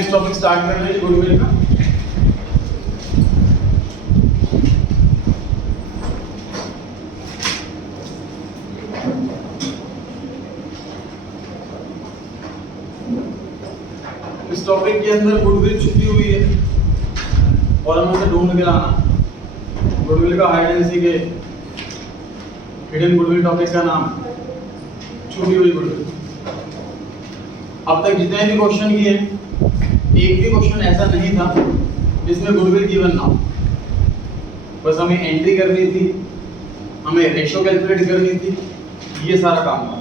Next topic start कर रहे हैं गुडविल का। इस टॉपिक के अंदर गुडविल छुपी हुई है और हमें उसे ढूंढ के लाना। गुडविल का हाइड एंड सीक है, हिडन गुडविल टॉपिक का नाम छुपी हुई गुडविल। अब तक जितने भी क्वेश्चन किए एक भी क्वेश्चन ऐसा नहीं था जिसमें गुडविल गिवन ना हो। बस हमें एंट्री करनी थी, हमें रेशो कैलकुलेट करनी थी, ये सारा काम था।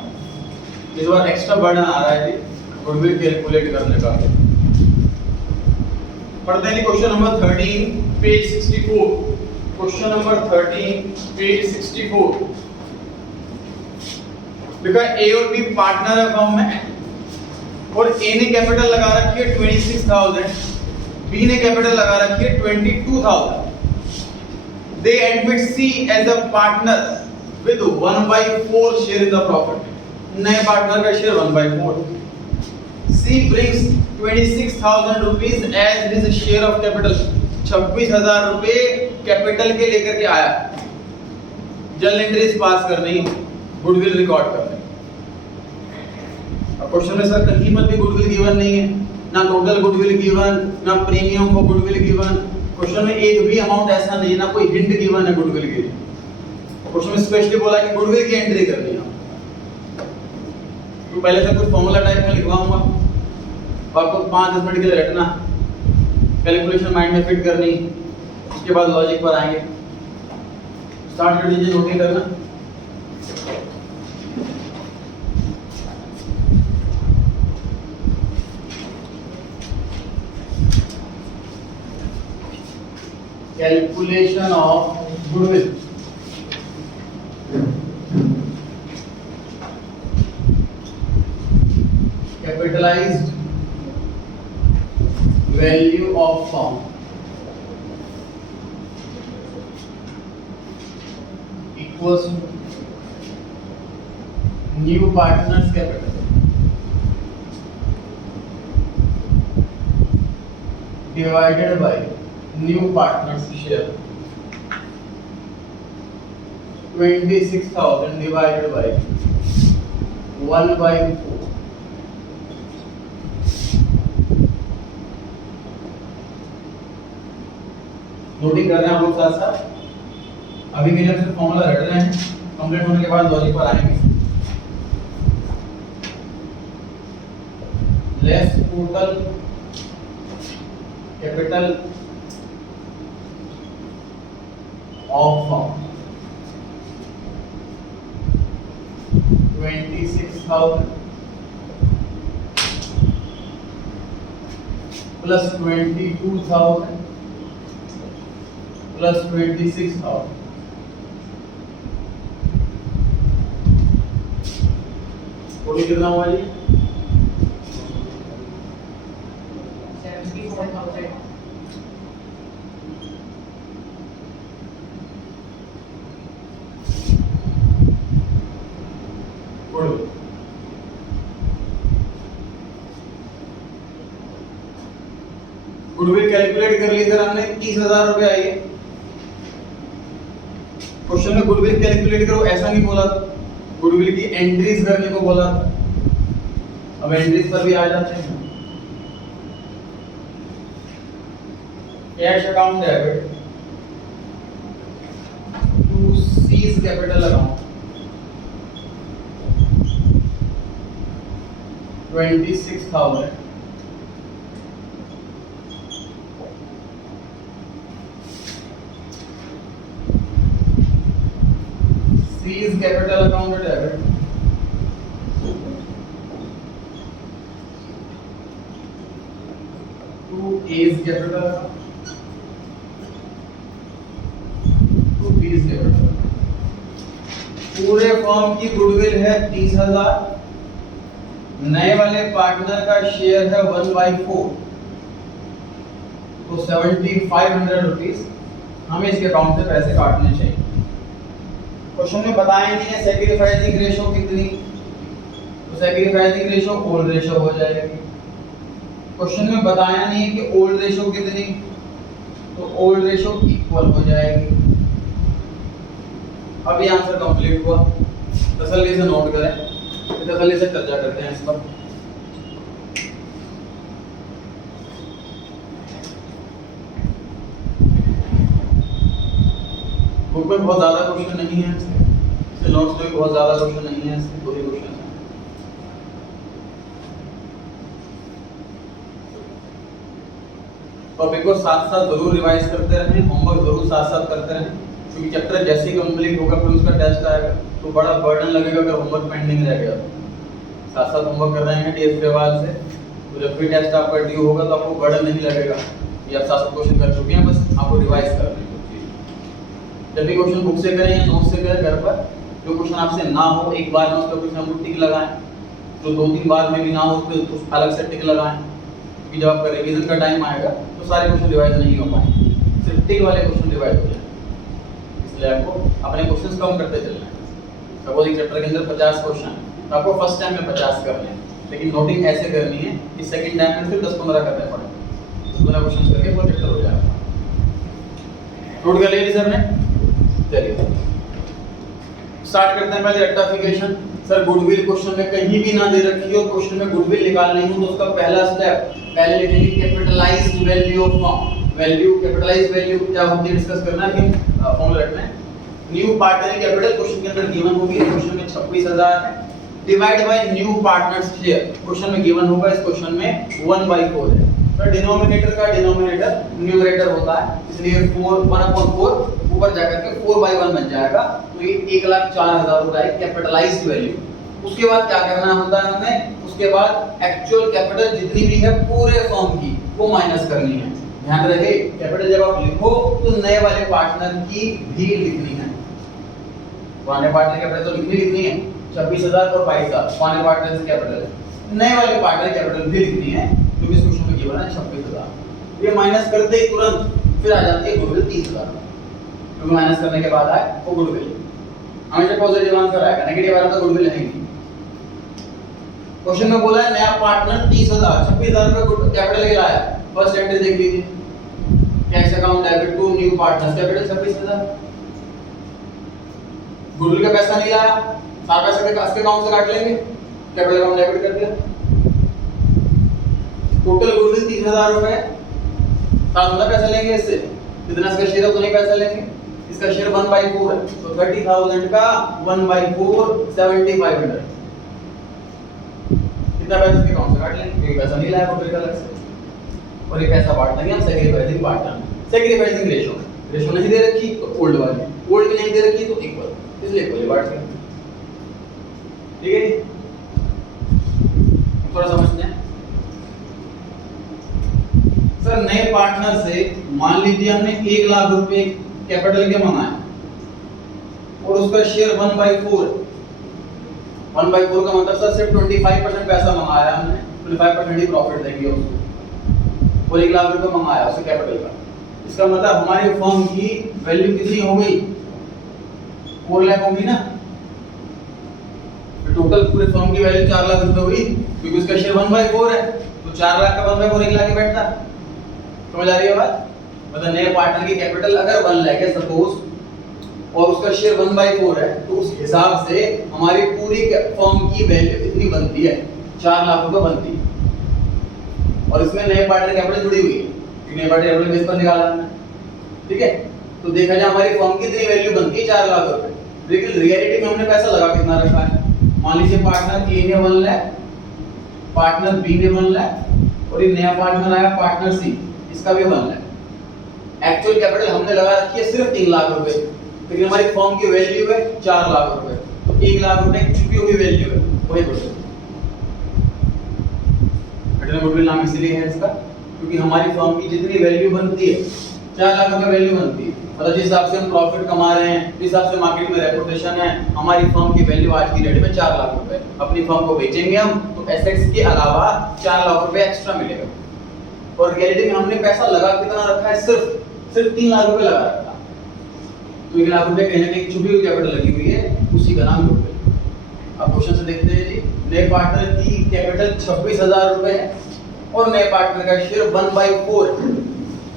इस बार एक्स्ट्रा बर्डन आ रहा है गुडविल कैलकुलेट करने का। पढ़ते हैं question number 13 page 64। Question number 13 page 64। देखो ए और बी पार्टनर है फर्म में और ए ने कैपिटल लगा रखी है 26,000, बी ने कैपिटल लगा रखी है 22,000। They admit C as a partner with 1/4 share in the profit. नए पार्टनर का share 1/4। C brings 26,000 rupees as his share of capital. 26,000 रुपए कैपिटल के लेकर के आया। जर्नल एंट्रीज पास करनी, गुडविल रिकॉर्ड करनी। अब क्वेश्चन में सर कहीं पर भी गुडविल गिवन नहीं है, ना टोटल गुडविल गिवन, ना premium for goodwill given. Question में एक भी अमाउंट ऐसा नहीं है, ना कोई हिंट गिवन है गुडविल के लिए। क्वेश्चन में स्पेशली बोला कि गुडविल की एंट्री करनी है। तो पहले से कुछ फॉर्मूला टाइप में लिखवाऊंगा और आपको 5-10 मिनट के लिए रखना, कैलकुलेशन माइंड में फिट करनी, उसके बाद लॉजिक पर आएंगे। स्टार्ट कर दीजिए नोटिंग करना। Calculation of goodwill. Capitalized value of firm equals new partners capital divided by new partners share। 26,000 divided by 1/4। Noting कर रहे हैं आप लोग साथ साथ। अभी के लिए हम सिर्फ फॉर्मूला रट रहे हैं, कंप्लीट होने के बाद लॉजिक पर आएंगे। Less total capital of firm 26,000 plus 22,000 plus 26,000। Total कितना हुआ जी? 74,000। गुडविल कैलकुलेट कर ली सर हमने, 30,000 रुपए आई है। क्वेश्चन में गुडविल कैलकुलेट करो ऐसा नहीं बोला था, गुडविल की एंट्रीज करने को बोला था। अब एंट्रीज पर भी आ जाते हैं। Cash account debit to C's capital account 26,000 C's capital account debit to A's capital account to B's capital। पूरे फर्म की गुडविल है 30,000, नए वाले पार्टनर का शेयर है 1/4, तो 7,500 रुपीज हमें इसके अकाउंट से पैसे काटने चाहिए। क्वेश्चन में बताया नहीं है सैक्रिफाइसिंग रेशो कितनी, तो सैक्रिफाइसिंग रेशो ओल्ड रेशो हो जाएगी। क्वेश्चन में बताया नहीं है कि ओल्ड रेशो कितनी, तो ओल्ड रेशो इक्वल हो जाएगी। अब ये आंसर कंप्लीट हुआ। तसल्ली से नोट करें, तसल्ली से चर्चा करते हैं इस पर। बुक में बहुत ज्यादा क्वेश्चन नहीं है, इससे नोट्स में बहुत ज्यादा क्वेश्चन नहीं है, इससे दो ही क्वेश्चन है। टॉपिक को साथ साथ जरूर रिवाइज करते रहें, होमवर्क जरूर साथ साथ करते रहें, क्योंकि चैप्टर जैसे ही कंप्लीट होगा फिर उसका टेस्ट आएगा तो बड़ा बर्डन लगेगा अगर होमवर्क पेंडिंग रह गया। साथ साथ होमवर्क कर रहे हैं टीएस फ्रेवाल से, तो जब भी टेस्ट आपका ड्यू होगा तो आपको बर्डन नहीं लगेगा कि आप 700 क्वेश्चन कर चुके हैं, बस आपको रिवाइज करना है। जब भी क्वेश्चन बुक से करें या नोट से करें घर पर, जो क्वेश्चन आपसे ना हो एक बार में उसका कुछ ना कुछ टिक लगाएं, जो 2-3 बार में भी ना हो उस पर कुछ अलग से टिक लगाएं, क्योंकि जब आपका रिवीजन का टाइम आएगा तो सारे क्वेश्चन रिवाइज नहीं हो पाएंगे, सिर्फ टिक वाले क्वेश्चन रिवाइज हो जाएंगे। इसलिए आपको अपने क्वेश्चंस कम करते चलना है। सपोज एक चैप्टर के अंदर 50 क्वेश्चन है तो आपको फर्स्ट टाइम में 50 करने हैं, लेकिन नोटिंग ऐसे करनी है कि सेकंड टाइम में सिर्फ 10-15 करने पड़ेंगे, 10-15 क्वेश्चन करके पूरा चैप्टर हो जाएगा। नोट कर लिया सर ने? चलिए स्टार्ट करते हैं। पहले रेक्टिफिकेशन। सर गुडविल क्वेश्चन में कहीं भी ना दे रखी हो, क्वेश्चन में गुडविल निकालनी हो तो उसका पहला स्टेप पहले लिखेंगे capitalised value of firm. Value capitalised value क्या होती है डिस्कस करना है, फॉर्मूला रखना है। न्यू पार्टनर कैपिटल क्वेश्चन के अंदर गिवन होगी, क्वेश्चन में 26,000 है, divide by new partners share question में गिवन होगा, इस क्वेश्चन में 1/4 है। तो डिनोमिनेटर का डिनोमिनेटर न्यूमरेटर होता है, इसलिए 1/4 ऊपर जाकर के 4/1 बन जाएगा, तो ये 1,04,000 रुपए है कैपिटलाइज्ड वैल्यू। उसके बाद क्या करना होता है हमें, उसके बाद एक्चुअल कैपिटल जितनी भी है पूरे फर्म की वो माइनस करनी है। ध्यान रहे कैपिटल जब आप लिखो तो नए वाले पार्टनर की भी लिखनी है, पुराने पार्टनर कैपिटल तो लिखनी है 26,000 और 22,000 पुराने पार्टनर से कैपिटल, नए वाले पार्टनर कैपिटल भी लिखनी है जो इस क्वेश्चन में गिवन है 26,000। ये माइनस करते ही तुरंत फिर आ जाती है गुडविल 30,000, क्योंकि माइनस करने के बाद आए वो गुडविल हमेशा पॉजिटिव आंसर आएगा, नेगेटिव आएगा तो गुडविल है नहीं। क्वेश्चन में बोला है नया पार्टनर 30,000 26,000 का कैपिटल लेके लाया, फर्स्ट एंट्री देख लीजिए, cash account debit to new partners capital 26,000, goodwill का पैसा नहीं लाया, सारा पैसा के अकाउंट से काट लेंगे, कैपिटल अकाउंट डेबिट कर दिया, टोटल गुडविल 30,000 रुपए, 7,000 पैसा लेंगे इससे, जितना इसका शेयर है उतना ही पैसा लेंगे, इसका शेयर 1/4 है तो 30,000 का 1/4 7,500, कितना पैसा के अकाउंट से काट लेंगे, क्योंकि पैसा नहीं लाया गुडविल का अलग से, और ये पैसा बांट देंगे हम सैक्रिफाइसिंग पार्टनर, सैक्रिफाइसिंग रेशो नहीं दे रखी तो ओल्ड वाली, ओल्ड भी नहीं दे रखी तो इक्वल, इसलिए इक्वल बांट देंगे। ठीक है, थोड़ा समझते हैं। सर नए पार्टनर से मान लीजिए हमने 1,00,000 रुपए कैपिटल के मंगाए और उसका शेयर 1/4 का मतलब सर सिर्फ 25% पैसा मंगाया हमने, 25% ही प्रॉफिट देंगे उसको, और 1,00,000 रुपए मंगाया उससे कैपिटल का, इसका मतलब हमारी फर्म की वैल्यू कितनी हो गई, 4 लाख होगी ना, टोटल पूरे फर्म की वैल्यू 4 लाख रुपए हुई, क्योंकि उसका शेयर 1/4 है तो 4 लाख का 1/4 1 लाख ही बैठता। समझ आ रही है बात? मतलब नए पार्टनर की कैपिटल अगर 1 लाख है सपोज और उसका शेयर 1/4 है तो उस हिसाब से हमारी पूरी फर्म की वैल्यू कितनी बनती है, 4 लाख रुपए बनती है, और इसमें नए पार्टनर कैपिटल जुड़ी हुई है, क्योंकि नए पार्टनर कैपिटल बेस पर निकालना है। ठीक है, तो देखा जाए हमारी फर्म की कितनी वैल्यू बनती है 4 लाख रुपए, लेकिन रियलिटी में हमने पैसा लगा कितना रखा है, मान लीजिए पार्टनर ए ने 1 लाख, पार्टनर बी ने 1 लाख और ये नया पार्टनर आया पार्टनर सी, इसका भी 1 लाख। एक्चुअल कैपिटल हमने लगा रखी है सिर्फ 3 लाख रुपए, लेकिन हमारी फर्म की वैल्यू है 4 लाख रुपए, तो 1 लाख रुपए की छुपी हुई वैल्यू है वही गुडविल। गुडविल नाम इसलिए है इसका क्योंकि हमारी फर्म की जितनी वैल्यू बनती है 4 लाख रुपए वैल्यू बनती है, मतलब जिस हिसाब से हम प्रॉफिट कमा रहे हैं, जिस हिसाब से मार्केट में रेपुटेशन है, हमारी फर्म की वैल्यू आज की डेट में 4 लाख रुपए। अपनी फर्म को बेचेंगे हम तो एसेट्स के अलावा 4 लाख रुपए एक्स्ट्रा मिलेगा, और रियलिटी में हमने पैसा लगा कितना रखा है, सिर्फ 3 लाख रुपए लगा रखा, तो 1 लाख रुपए कहीं ना कहीं छुपी हुई कैपिटल लगी हुई है, उसी का नाम गुडविल। अब क्वेश्चन से देखते हैं जी, नए पार्टनर की कैपिटल 26,000 रुपए है, और नए पार्टनर का शेयर 1/4,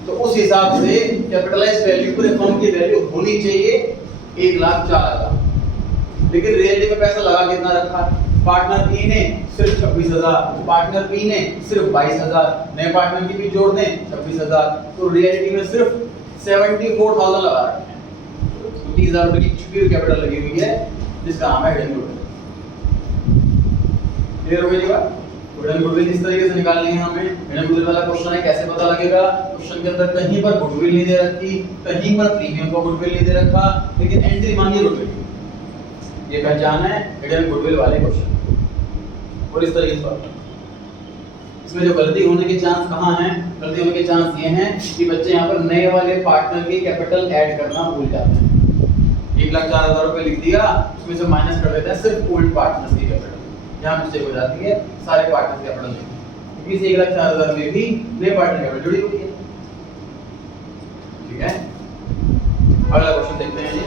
तो उस हिसाब से कैपिटलाइज्ड वैल्यू पूरे फर्म की वैल्यू होनी चाहिए 1,04,000। लेकिन रियलिटी में पैसा लगा कितना रखा? पार्टनर ए ने सिर्फ 26,000, पार्टनर बी ने सिर्फ 22,000, नए पार्टनर की भी जोड़ दें 26,000, तो रियलिटी में सिर्फ 74,000 लगा रखे हैं। 30,000 रुपए की छुपी हुई कैपिटल लगी हुई है जिसका नाम है हिडन गुडविल। क्लियर हो गई बात? हिडन गुडविल इस तरीके से निकालनी है हमें। हिडन गुडविल वाला क्वेश्चन है, कैसे पता लगेगा? क्वेश्चन के अंदर कहीं पर गुडविल नहीं दे रखी, कहीं पर प्रीमियम को गुडविल नहीं दे रखा, लेकिन एंट्री मांगी गुडविल। ये पहचान है हिडन गुडविल वाले क्वेश्चन। और इस तरीके से इसमें जो गलती होने के चांस कहां हैं? गलती होने के चांस ये हैं कि बच्चे यहां पर नए वाले पार्टनर की कैपिटल ऐड करना भूल जाते हैं। 1,04,000 रुपए लिख दिया, उसमें से माइनस कर देते हैं सिर्फ ओल्ड पार्टनर्स की कैपिटल। यहाँ मिस्टेक हो जाती है, सारे पार्टनर्स की कैपिटल क्योंकि इस 1,04,000 में भी नए पार्टनर कैपिटल जुड़ी हुई है। ठीक है, अगला क्वेश्चन देखते हैं जी।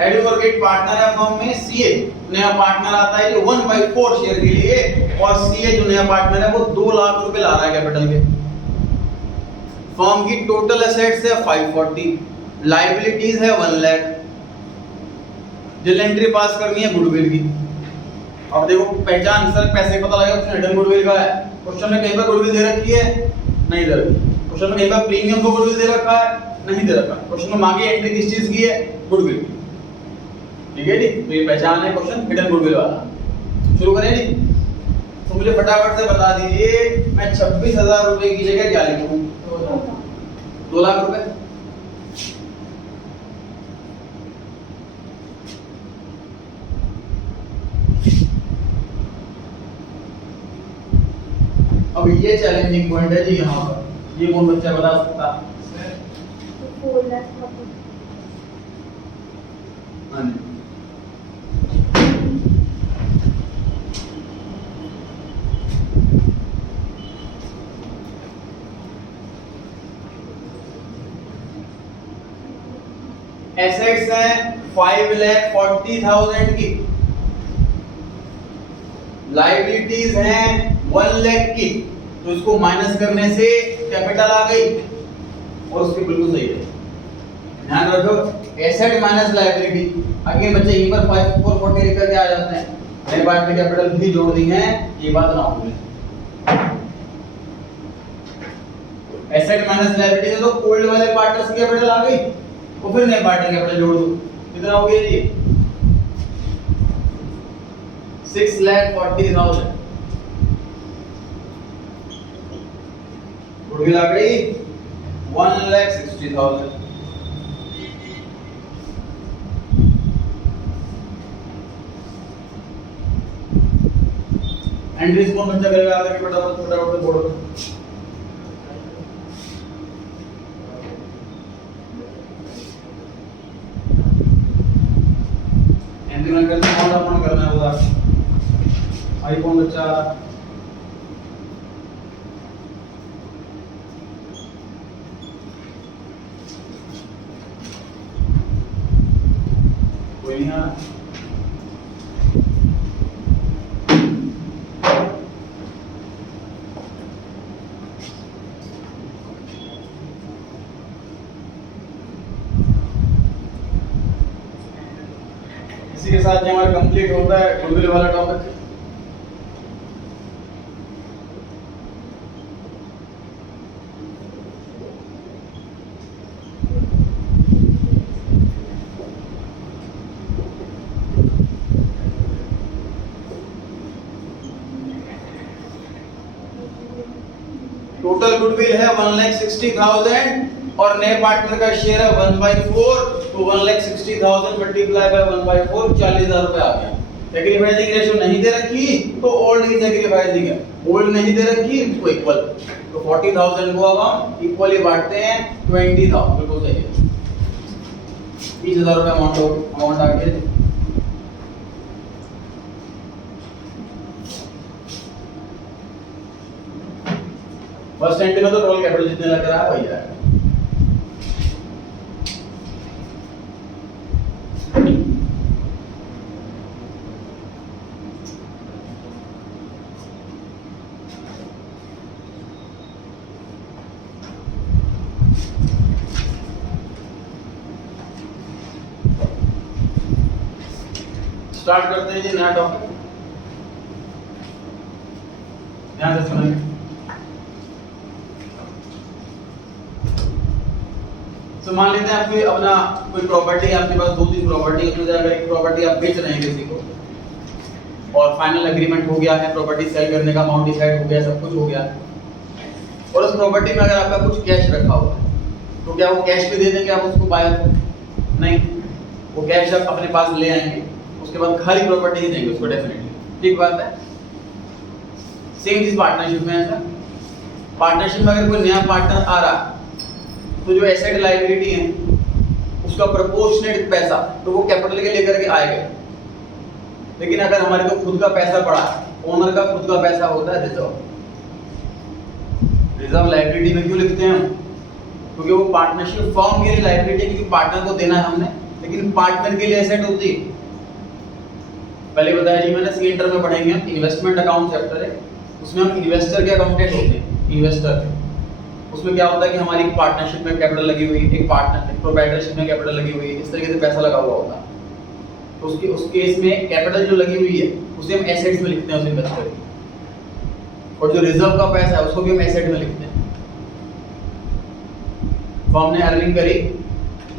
एडवोकेट पार्टनर है फर्म में सीए, नया पार्टनर आता है जो 1/4 शेयर के लिए, और सीए जो नया पार्टनर है वो 2 लाख रुपए ला रहा है कैपिटल के। फर्म की टोटल एसेट्स है 540, लायबिलिटीज है 1 लाख। जिल एंट्री पास करनी है गुडविल की। अब देखो पहचान सर पैसे पता लगेगा, क्वेश्चन हिडन गुडविल का है। क्वेश्चन में कहीं पर गुडविल दे रखी है? नहीं दे रखी। क्वेश्चन में कहीं पर प्रीमियम को गुडविल दे रखा है? नहीं दे रखा। क्वेश्चन में मांगी एंट्री किस चीज की है? गुडविल की। ठीक है जी, तो ये पहचान है क्वेश्चन हिडन गुडविल वाला। शुरू करें जी। तो मुझे फटाफट से बता दीजिए मैं 26,000 रुपए की जगह क्या लिखूं? 2 लाख रुपए। अब ये चैलेंजिंग पॉइंट है जी यहाँ पर। ये कौन बच्चा बता सकता? हाँ जी, एसेट्स हैं 5,40,000 की, लायबिलिटीज हैं 1 लाख की, तो इसको माइनस करने से कैपिटल आ गई और उसके बिल्कुल सही है। ध्यान रखो एसेट माइनस लायबिलिटी। अगेन बच्चे यहीं पर 440 लिख करके आ जाते हैं। नए पार्ट में कैपिटल भी जोड़ दी है, ये बात ना भूलें। एसेट माइनस लायबिलिटी है तो ओल्ड वाले पार्टनर्स की कैपिटल आ गई, तो फिर नए पार्टनर कैपिटल जोड़ दो। कितना हो गया जी? 6,40,000। गुडविल आ गई 1,60,000। एंट्रीज कौन बच्चा करेगा? आगे के फटाफट फटाफट बोर्ड पर एंट्री में करना है, ऑन करना है उधर। आई कौन बच्चा? कोई नहीं आ। इसी के साथ हमारा कंप्लीट होता है गुडविल वाला टॉपिक। टोटल गुडविल है 1,60,000 और नए पार्टनर का शेयर है 1/4, तो 1,60,000 मल्टीप्लाई बाय 1/4 40,000 रुपए आ गया। सैक्रिफाइसिंग रेशियो नहीं दे रखी तो ओल्ड की सैक्रिफाइसिंग है, ओल्ड नहीं दे रखी तो इक्वल, तो 40,000 को अब हम इक्वली बांटते हैं 20,000। बिल्कुल सही है, 20,000 रुपए अमाउंट आ गया। फर्स्ट एंट्री में तो टोटल कैपिटल जितने लग रहा है वही आएगा। स्टार्ट करते हैं जी नया टॉपिक। ध्यान से सुनेंगे। तो मान लेते हैं आपकी अपना कोई प्रॉपर्टी, आपके पास 2-3 प्रॉपर्टी, उसमें से अगर एक प्रॉपर्टी आप बेच रहे हैं किसी को और फाइनल एग्रीमेंट हो गया है, प्रॉपर्टी सेल करने का अमाउंट डिसाइड हो गया, सब कुछ हो गया, और उस प्रॉपर्टी में अगर आपका कुछ कैश रखा हुआ है तो क्या वो कैश भी दे देंगे आप उसको बायर को? नहीं, वो कैश आप अपने पास ले आएंगे, उसके बाद खाली प्रॉपर्टी ही देंगे उसको डेफिनेटली। ठीक बात है। सेम चीज पार्टनरशिप में है सर। पार्टनरशिप में अगर कोई नया पार्टनर आ रहा तो जो एसेट लायबिलिटी है उसका प्रोपोर्शनेट पैसा तो वो कैपिटल के लेकर के आएगा। लेकिन अगर हमारे को खुद का पैसा पड़ा, ओनर का खुद का पैसा होता है रिजर्व। रिजर्व लायबिलिटी में क्यों लिखते हैं हम? क्योंकि वो पार्टनरशिप फॉर्म के लिए लायबिलिटी, क्योंकि पार्टनर को देना है हमने, लेकिन पार्टनर के लिए एसेट होती है। पहले बताया जी मैंने, सी इंटर में पढ़ेंगे हम, इन्वेस्टमेंट अकाउंट चैप्टर है, उसमें हम इन्वेस्टर के अकाउंटेंट होते हैं। इन्वेस्टर उसमें क्या होता है कि हमारी पार्टनरशिप में कैपिटल लगी हुई है, एक पार्टनर प्रोप्राइटरशिप में कैपिटल लगी हुई है, इस तरीके से पैसा लगा हुआ होता है। तो उस केस में कैपिटल जो लगी हुई है उसे हम एसेट्स में लिखते हैं उस इन्वेस्टर की, और जो रिजर्व का पैसा है उसको भी हम एसेट में लिखते हैं। फर्म ने अर्निंग करी,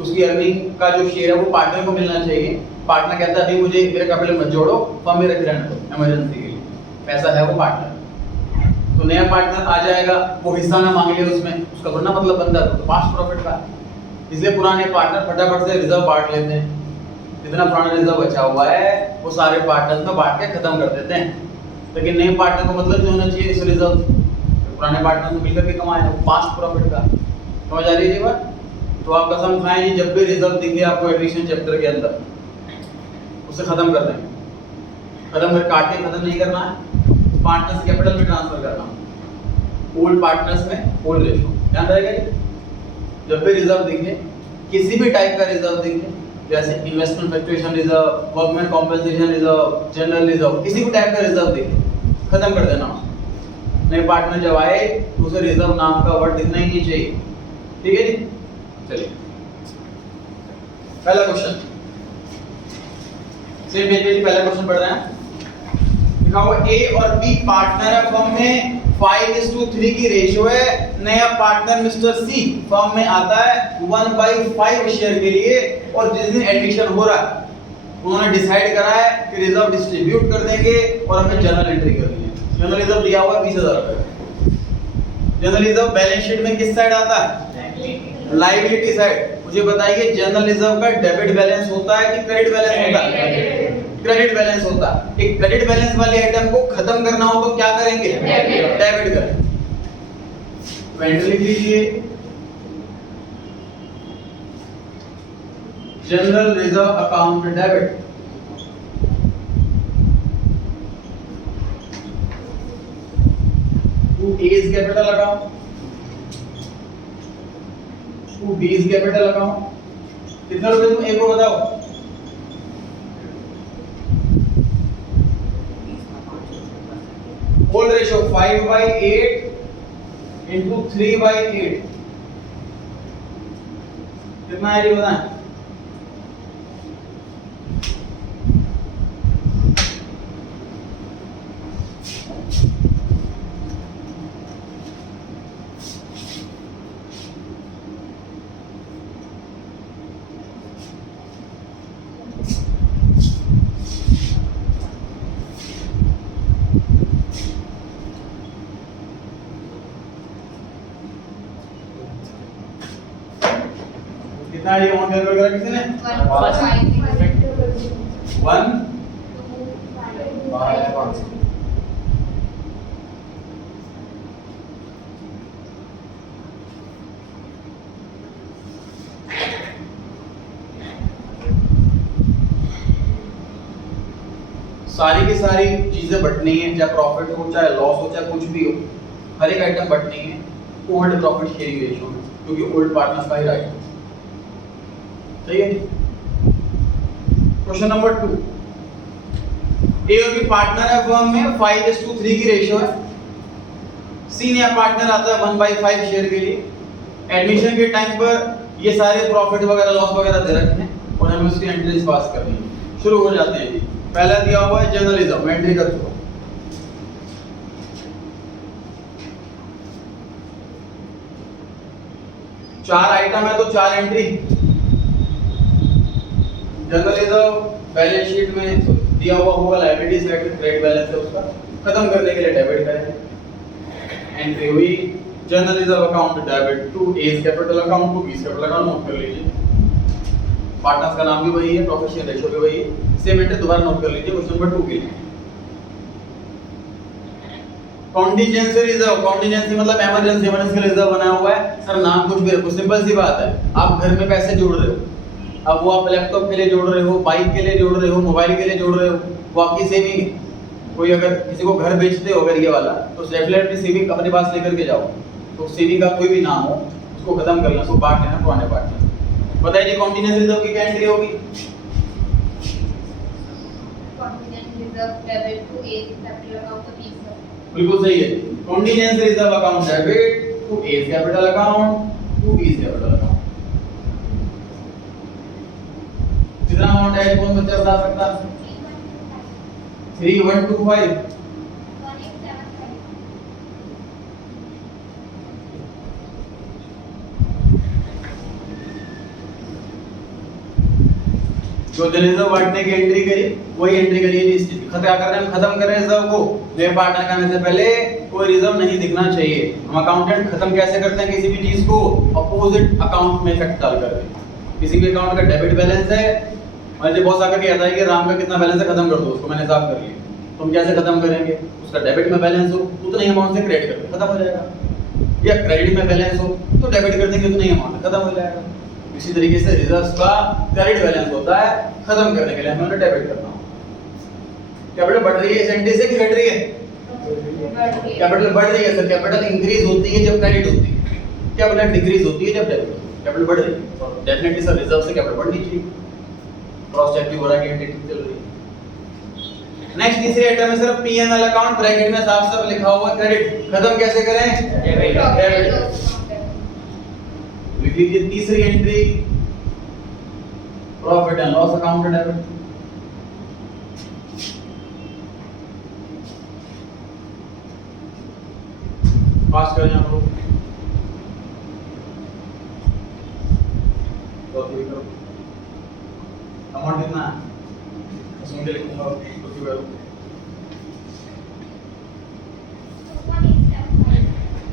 उसकी अर्निंग का जो शेयर है वो पार्टनर को मिलना चाहिए। पार्टनर कहता है अभी मुझे मेरे कैपिटल मत जोड़ो, फर्म में रख रहने दो इमरजेंसी के लिए, पैसा है वो पार्टनर। तो नया पार्टनर आ जाएगा, वो हिस्सा ना मांग ले उसमें, उसका वरना मतलब बनता है तो पास्ट प्रॉफिट का। इसलिए पुराने पार्टनर फटाफट से रिजर्व बांट लेते हैं, जितना पुराना रिजर्व बचा हुआ है वो सारे पार्टनर्स में बांट के खत्म कर देते हैं। लेकिन नए पार्टनर को मतलब नहीं होना चाहिए इस रिजर्व से, पुराने पार्टनर से मिलकर के कमाए वो पास्ट प्रॉफिट का। समझ आ रही है जी बात? तो आप कसम खाएं जी, जब भी रिजर्व दिखे आपको एडिशन चैप्टर के अंदर उसे खत्म कर देंगे। खत्म कर काट के खत्म नहीं करना है, पार्टनर्स कैपिटल में ट्रांसफर करना है, ओल्ड पार्टनर्स में ओल्ड रेशो। ध्यान रहेगा जी। जब भी रिजर्व दिखे, किसी भी टाइप का रिजर्व दिखे, जैसे investment fluctuation reserve, workman compensation reserve, general reserve, किसी भी टाइप का रिजर्व दिखे खत्म कर देना। नए पार्टनर जब आए तो उसे रिजर्व नाम का वर्ड दिखना ही नहीं चाहिए। ठीक है जी। चलिए पहला क्वेश्चन, सेम पेज पे पहला क्वेश्चन पढ़ रहे हैं। लिखा हुआ ए और बी पार्टनर है फर्म में, 5:3 की रेशियो है। नया पार्टनर मिस्टर सी फर्म में आता है 1/5 शेयर के लिए, और जिस दिन एडमिशन हो रहा है उन्होंने डिसाइड करा है कि रिजर्व डिस्ट्रीब्यूट कर देंगे और हमें जर्नल एंट्री करनी है। जर्नल रिजर्व दिया हुआ है 20,000 रुपए। जर्नल रिजर्व बैलेंस शीट में किस साइड आता है? Liability side. मुझे बताइए जनरल रिजर्व का डेबिट बैलेंस होता है कि क्रेडिट बैलेंस होता है? क्रेडिट बैलेंस होता है। एक क्रेडिट बैलेंस वाले आइटम को खत्म करना हो तो क्या करेंगे? डेबिट करेंगे। वेंडर लिख लीजिए, general reserve account debit. To A is capital account, to B is capital account. कितना रुपए तुम ए को बताओ? ओल्ड रेशियो 5/8 into 3/8 कितना है ये बताएं? कितना ये अमाउंट कैलकुलेट करा किसी ने? 1 सारी की सारी चीजें बटनी है, चाहे प्रॉफिट हो चाहे लॉस हो चाहे कुछ भी हो, हर एक आइटम बटनी है ओल्ड प्रॉफिट शेयरिंग रेशियो में, क्योंकि ओल्ड पार्टनर्स का ही राइट है। सही है। क्वेश्चन नंबर 2, ए और बी पार्टनर है फर्म में, 5:3 की रेशियो है। सी नया पार्टनर आता है 1/5 शेयर के लिए। एडमिशन के टाइम पर ये सारे प्रॉफिट वगैरह लॉस वगैरह दे रखे हैं और हमें उसकी एंट्रीज पास करनी है। शुरू हो जाते हैं जी। पहला दिया हुआ है जर्नलिज्म, एंट्री कर दो। चार आइटम है तो 4 एंट्री। जर्नलिज्म बैलेंस शीट में दिया हुआ होगा लायबिलिटी साइड में क्रेडिट बैलेंस है, उसका खत्म करने के लिए डेबिट करें। एंट्री हुई journalism account debit to A's capital account to B's capital account, note कर लीजिए। पार्टनर्स का नाम भी वही है, प्रोफेशनल रेशियो भी वही है, सेम एंट्री दोबारा नोट कर लीजिए क्वेश्चन नंबर 2 के लिए। कॉन्टिजेंसी रिजर्व, कॉन्टिजेंसी मतलब इमरजेंसी, इमरजेंसी का रिजर्व बना हुआ है। सर नाम कुछ भी रखो, सिंपल सी बात है। आप घर में पैसे जोड़ रहे हो, अब वो आप लैपटॉप के लिए जोड़ रहे हो, बाइक के लिए जोड़ रहे हो, मोबाइल के लिए जोड़ रहे हो, वो आपकी सेविंग। कोई अगर किसी को घर बेचते हो अगर ये वाला, तो डेफिनेटली सेविंग अपने पास लेकर के जाओ। तो सेविंग का कोई भी नाम हो उसको खत्म करना, उसको बांट लेना पुराने पार्टनर। बताइए कॉन्टिजेंसी रिजर्व की क्या एंट्री होगी? Contingency reserve debit to A's capital account to B's. बिल्कुल सही है। Contingency reserve account debit to A's capital account to B's capital account. कितना अमाउंट है कौन बच्चा बता सकता? 3125। जो रिजर्व बांटने की एंट्री करी वही एंट्री करिए जी। स्थिति खत्म कर रहे हैं, खत्म कर रहे हैं रिजर्व को। नए पार्टनर करने से पहले कोई रिजर्व नहीं दिखना चाहिए। हम अकाउंटेंट खत्म कैसे करते हैं किसी भी चीज को? अपोजिट अकाउंट में इफेक्ट डाल कर। किसी भी अकाउंट का डेबिट बैलेंस है, मान लीजिए बॉस आकर कहता है कि राम का कितना बैलेंस है, खत्म कर दो उसको, मैंने हिसाब कर लिया। तो हम कैसे खत्म करेंगे? उसका डेबिट में बैलेंस हो उतने अमाउंट से क्रेडिट कर दो, खत्म हो जाएगा। या क्रेडिट में बैलेंस हो तो डेबिट कर देंगे, उतने अमाउंट खत्म हो जाएगा। इसी तरीके से रिजर्व्स का क्रेडिट बैलेंस होता है, खत्म करने के लिए हमें उन्हें डेबिट करना होगा। कैपिटल बढ़ रही है सेंटी से कि घट रही है? कैपिटल बढ़ रही है सर। कैपिटल इंक्रीज होती है जब क्रेडिट होती है, कैपिटल डिक्रीज होती है जब डेबिट होती है। कैपिटल बढ़ रही है तो डेफिनेटली सर रिजर्व से कैपिटल बढ़नी चाहिए। क्रॉस चेक भी हो रहा है कि एंटिटी चल रही है। नेक्स्ट तीसरी आइटम है सर पी&एल अकाउंट, ब्रैकेट में साफ साफ लिखा हुआ क्रेडिट। खत्म कैसे करें? डेबिट। लिख लीजिए तीसरी entry profit and loss account debit. Fast करें आप लोग, अमाउंट कितना है उसमें के लिखूंगा उसी बार।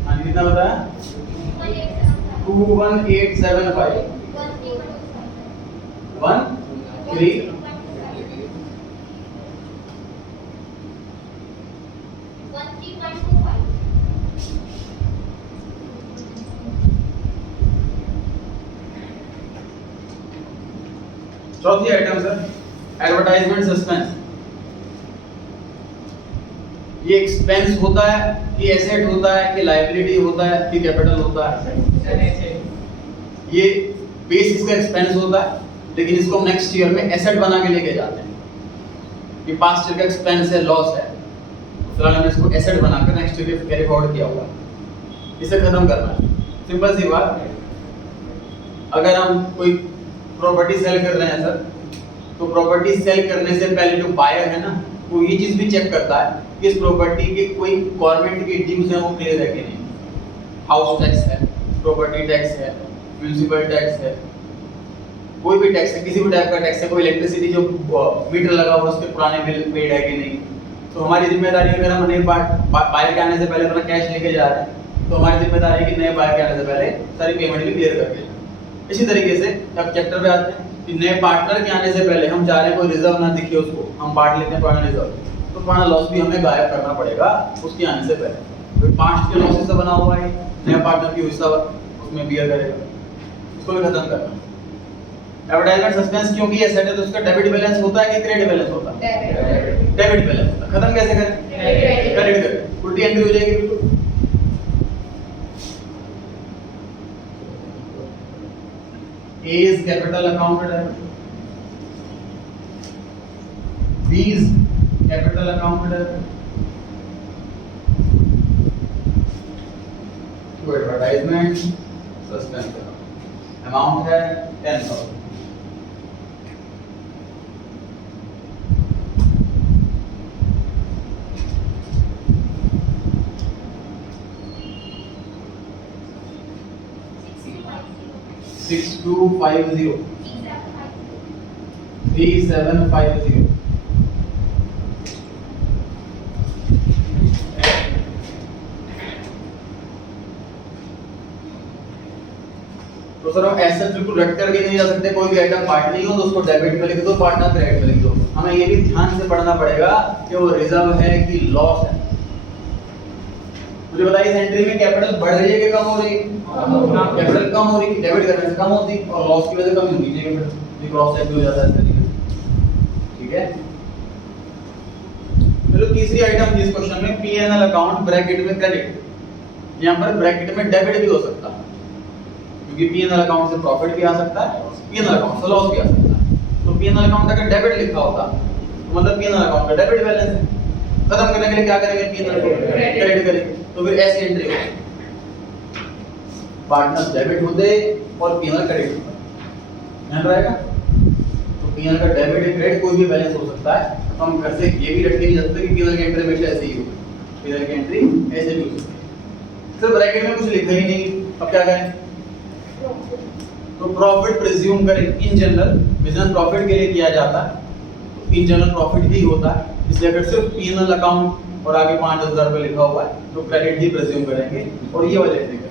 हाँ कितना बताया? 21875 13 चौथी आइटम सर एडवर्टाइजमेंट सस्पेंस। ये एक्सपेंस होता है कि एसेट होता है कि लायबिलिटी होता है कि कैपिटल होता है? ये बेस इसका एक्सपेंस होता है, लेकिन इसको हम नेक्स्ट ईयर में एसेट बना के लेके जाते हैं। ये पास्ट ईयर का एक्सपेंस है, लॉस है, फिलहाल हमने इसको एसेट बनाकर नेक्स्ट ईयर कैरी फॉरवर्ड किया हुआ है। इसे खत्म करना है, सिंपल सी बात है। अगर हम कोई प्रॉपर्टी सेल कर रहे हैं सर, तो प्रॉपर्टी सेल करने से पहले जो बायर है ना, वो ये चीज भी चेक करता है कि इस प्रॉपर्टी के कोई गवर्नमेंट के ड्यूज है वो क्लियर है कि नहीं। हाउस टैक्स है, प्रॉपर्टी टैक्स है, म्युनिसिपल टैक्स है, कोई भी टैक्स है, किसी भी टाइप का टैक्स है, कोई इलेक्ट्रिसिटी जो मीटर लगा हुआ उसके पुराने बिल पेड है कि नहीं। तो हमारी जिम्मेदारी अगर हम नए बायर के आने से पहले अपना कैश लेके जा रहे हैं, तो हमारी जिम्मेदारी है कि नए बायर के आने से पहले सारी पेमेंट भी क्लियर करके। इसी तरीके से अब चैप्टर पे आते हैं कि नए पार्टनर के आने से पहले हम चाह रहे हैं कोई रिजर्व ना दिखे उसको, हम बांट लेते हैं पुराना रिजर्व, तो पुराना लॉस भी हमें गायब करना पड़ेगा उसके आने से पहले। तो पास्ट के लॉसेस से बना हुआ है, नया पार्टनर की हिस्सा उसमें बियर करेगा, इसको भी खत्म करना। एडवर्टाइजमेंट सस्पेंस क्योंकि एसेट है तो उसका डेबिट बैलेंस होता है कि क्रेडिट बैलेंस होता है? डेबिट बैलेंस होता है। खत्म कैसे करें? क्रेडिट करें, उल्टी एंट्री हो जाएगी बिल्कुल। एज कैपिटल अकाउंट है, लीज कैपिटल अकाउंट है, to advertisement suspense account, amount है 10,000। Six to 50 3750। तो सर हम ऐसे बिल्कुल रट करके नहीं जा सकते, कोई भी आइटम पार्ट नहीं हो तो उसको डेबिट में लिख दो, पार्टनर क्रेडिट में लिख दो। हमें ये भी ध्यान से पढ़ना पड़ेगा कि वो रिजर्व है कि लॉस है। मुझे बताइए इस एंट्री में कैपिटल बढ़ रही है कि कम हो रही है? कैपिटल कम हो रही है, डेबिट करने से कम होती और लॉस की वजह से कम होगी, ये कैपिटल ये क्रॉस चेक हो जाता है इस तरीके से। ठीक है, चलो तीसरी आइटम थी इस क्वेश्चन में, पीएनएल अकाउंट ब्रैकेट में क्रेडिट। यहां पर ब्रैकेट में डेबिट भी हो सकता है, क्योंकि पीएनएल अकाउंट से प्रॉफिट भी आ सकता है, पीएनएल अकाउंट से लॉस भी आ सकता है। तो पीएनएल अकाउंट अगर डेबिट लिखा होता तो मतलब पीएनएल अकाउंट का डेबिट बैलेंस है, खत्म करने के लिए क्या करेंगे? पीएनएल को क्रेडिट करेंगे। तो फिर ऐसी एंट्री होगी, पार्टनर्स डेबिट होते और पीएनएल क्रेडिट होता, ध्यान रहेगा। तो पीएनएल का डेबिट या क्रेडिट कोई भी बैलेंस हो सकता है। तो हम घर से ये भी रट के नहीं सकते कि पीएनएल की एंट्री हमेशा ऐसे ही होगी, पीएनएल की एंट्री ऐसे भी हो सकती है। सिर्फ ब्रैकेट में कुछ लिखा ही नहीं, अब क्या करें? तो प्रॉफिट प्रिज्यूम करें। इन जनरल बिजनेस प्रॉफिट के लिए किया जाता है, तो इन जनरल प्रॉफिट ही होता है, इसलिए अगर सिर्फ पीएनएल अकाउंट और आगे 5,000 रुपए लिखा हुआ है तो क्रेडिट ही प्रिज्यूम करेंगे और ये वाले एंट्री करेंगे।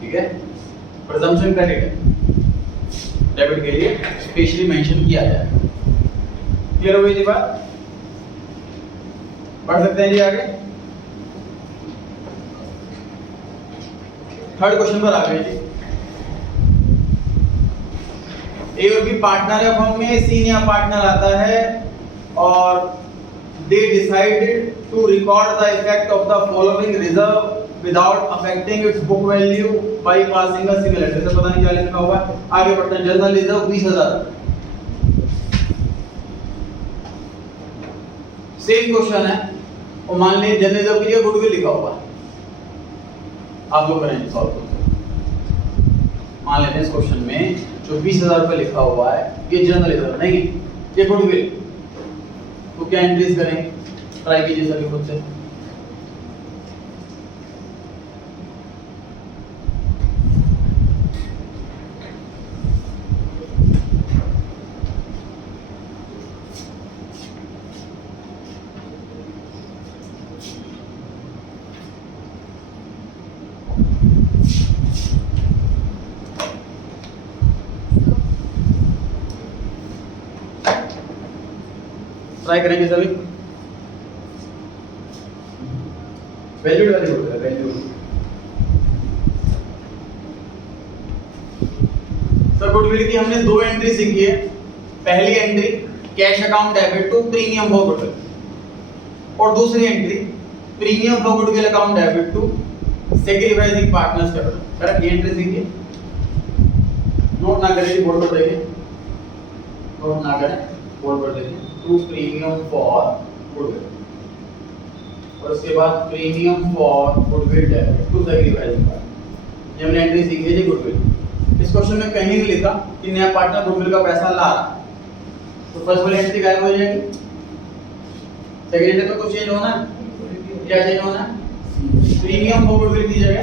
ठीक है, प्रिजम्पशन क्रेडिट है, डेबिट के लिए स्पेशली मेंशन किया जाए। क्लियर हो गई जी बात? पढ़ सकते हैं जी आगे। थर्ड क्वेश्चन पर आ गए जी। ए और बी पार्टनर है फर्म में, सी नया पार्टनर आता है और they decided to record the effect of the following reserve without affecting its book value by passing a single entry। तो पता नहीं क्या लिखा हुआ है, आगे बढ़ते हैं। General reserve 20,000। सेम क्वेश्चन है और मान लीजिए जनरल रिजर्व के लिए गुडविल लिखा हुआ है, आप लोग करेंगे सॉल्व। मान लेते हैं इस क्वेश्चन में जो 20,000 रुपए लिखा हुआ है ये जनरल रिजर्व नहीं, ये गुडविल। तो क्या एंट्रीज करें? ट्राई कीजिए सभी खुद से। ट्राई करेंगे सभी। वैल्यूड वैल्यू होता है, वैल्यूड। सर गुडविल की हमने दो एंट्री सीखी है। पहली entry cash account debit to premium for goodwill, और दूसरी entry premium for goodwill account debit to sacrificing partners capital. Correct, ये एंट्री सीखिए, नोट ना करें, बोर्ड पर देखिए, नोट ना करें, बोर्ड पर देखिए। टू प्रीमियम फॉर गुडविल और उसके बाद premium for goodwill debit to sacrificing partner. ये हमने एंट्री सीखी है जी गुडविल। इस क्वेश्चन में कहीं नहीं लिखा कि नया पार्टनर गुडविल का पैसा ला रहा, तो फर्स्ट वाली एंट्री गायब हो जाएगी। सेकंड एंट्री में कुछ चेंज होना है, क्या चेंज होना है? प्रीमियम फॉर गुडविल की जगह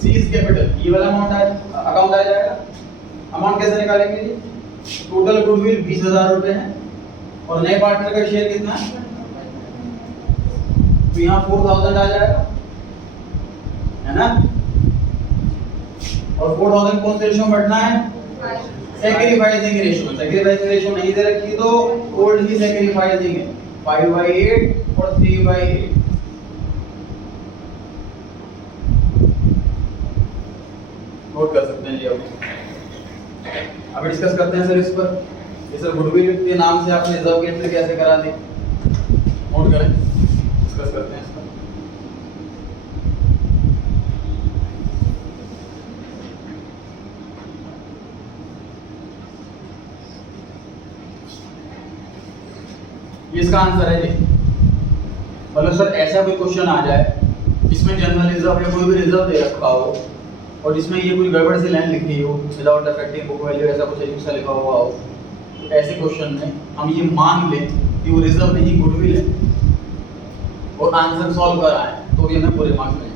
सीज कैपिटल, ये वाला अकाउंट आ जाएगा। अमाउंट कैसे निकालेंगे जी? टोटल गुडविल 20,000 रुपए है और नए पार्टनर का शेयर कितना है? तो यहाँ 4,000 आ जाएगा, है ना? और 4,000 कौन से रेशियो में बढ़ना है? Sacrificing ratio. सैक्रिफाइसिंग रेशियो नहीं दे रखी तो ओल्ड ही सैक्रिफाइसिंग है, 5/8 और 3/8। नोट कर सकते हैं जी। अब डिस्कस करते हैं सर इस पर। ये सर गुडविल के नाम से आपने रिजर्व की एंट्री कैसे करा दी, नोट करें, डिस्कस करते हैं इस पर। इसका आंसर है जी। मतलब सर ऐसा कोई क्वेश्चन आ जाए इसमें जनरल रिजर्व या कोई भी रिजर्व दे रखा हो और जिसमें ये कोई गड़बड़ सी लाइन लिखी हो विदाउट अफेक्टिंग बुक वैल्यू ऐसा कुछ अजीब सा लिखा हुआ हो, तो ऐसे क्वेश्चन में हम ये मान लें कि वो रिजर्व नहीं गुडविल है और आंसर सॉल्व कर आए तो भी हमें पूरे मार्क्स मिल जाए।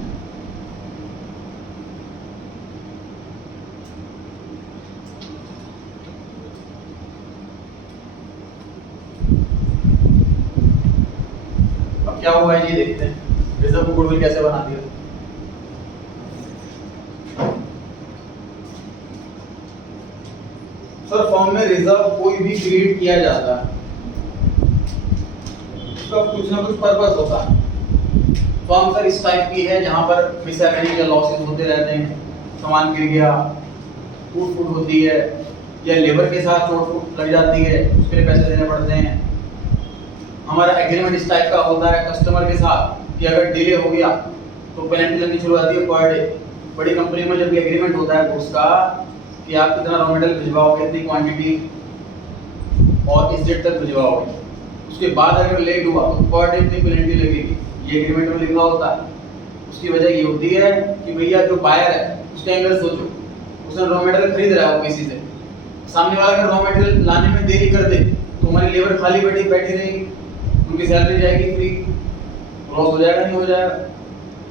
अब क्या हुआ है जी देखते हैं रिजर्व को गुडविल कैसे बना दिया। सर फॉर्म में रिजर्व कोई भी क्रिएट किया जाता है उसका कुछ ना कुछ पर्पस होता है। फॉर्म सर इस टाइप की है जहां पर मिसहैपनिंग या लॉसेस होते रहते हैं, सामान गिर गया, टूट फूट होती है या लेबर के साथ चोट फूट लग जाती है उसके लिए पैसे देने पड़ते हैं। हमारा एग्रीमेंट इस टाइप का होता है कस्टमर के साथ कि अगर डिले हो गया तो पेनल्टी लगनी शुरू हो जाती है पर डे। बड़ी कंपनी में जब एग्रीमेंट होता है उसका कि आप कितना रॉ मटेरियल भिजवाओगे, इतनी क्वांटिटी और इस डेट तक भिजवाओगे, उसके बाद अगर लेट हुआ तो पर डे इतनी पेनल्टी लगेगी, ये एग्रीमेंट में लिखा होता है। उसकी वजह ये होती है कि भैया जो बायर है उसके एंगल सोचो, उसने रॉ मटेरियल खरीद रहा है किसी से, सामने वाला अगर रॉ मटेरियल लाने में देरी कर दे तो हमारी लेबर खाली बैठी रहेगी, उनकी सैलरी जाएगी फ्री, लॉस हो जाएगा नहीं हो जाएगा।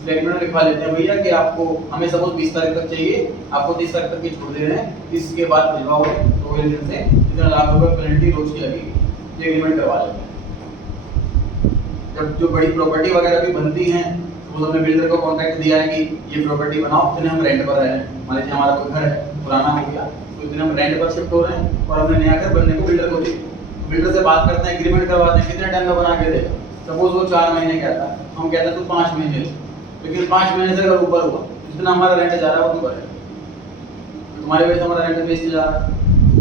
एग्रीमेंट में लिखवा लेते हैं भैया कि आपको हमें सपोज 20 तारीख तक चाहिए, आपको 30 तारीख तक की छूट दे रहे हैं, इसके बाद भिजवाओगे तो वो दिन से इतना लाख रुपए पेनल्टी रोज की लगेगी, ये एग्रीमेंट करवा लेते हैं। जब जो बड़ी प्रॉपर्टी वगैरह भी बनती हैं तो हमने बिल्डर को कॉन्ट्रैक्ट दिया है कि ये प्रॉपर्टी बनाओ, इतने हम रेंट पर रह रहे हैं। मान लीजिए हमारा कोई घर है पुराना हो गया तो इतने हम रेंट पर शिफ्ट हो रहे हैं और हमने नया घर बनने को बिल्डर को दी, बिल्डर से बात करते हैं, एग्रीमेंट करवाते हैं, कितने टाइम में बना के देगा। सपोज वो 4 महीने कहता है, हम कहते हैं तो 5 महीने ले, लेकिन 5 महीने से अगर ऊपर हुआ जितना हमारा रेंट जा रहा है वो तो बढ़ेगा, तो तुम्हारे वजह से हमारा रेंट बेच जा रहा है,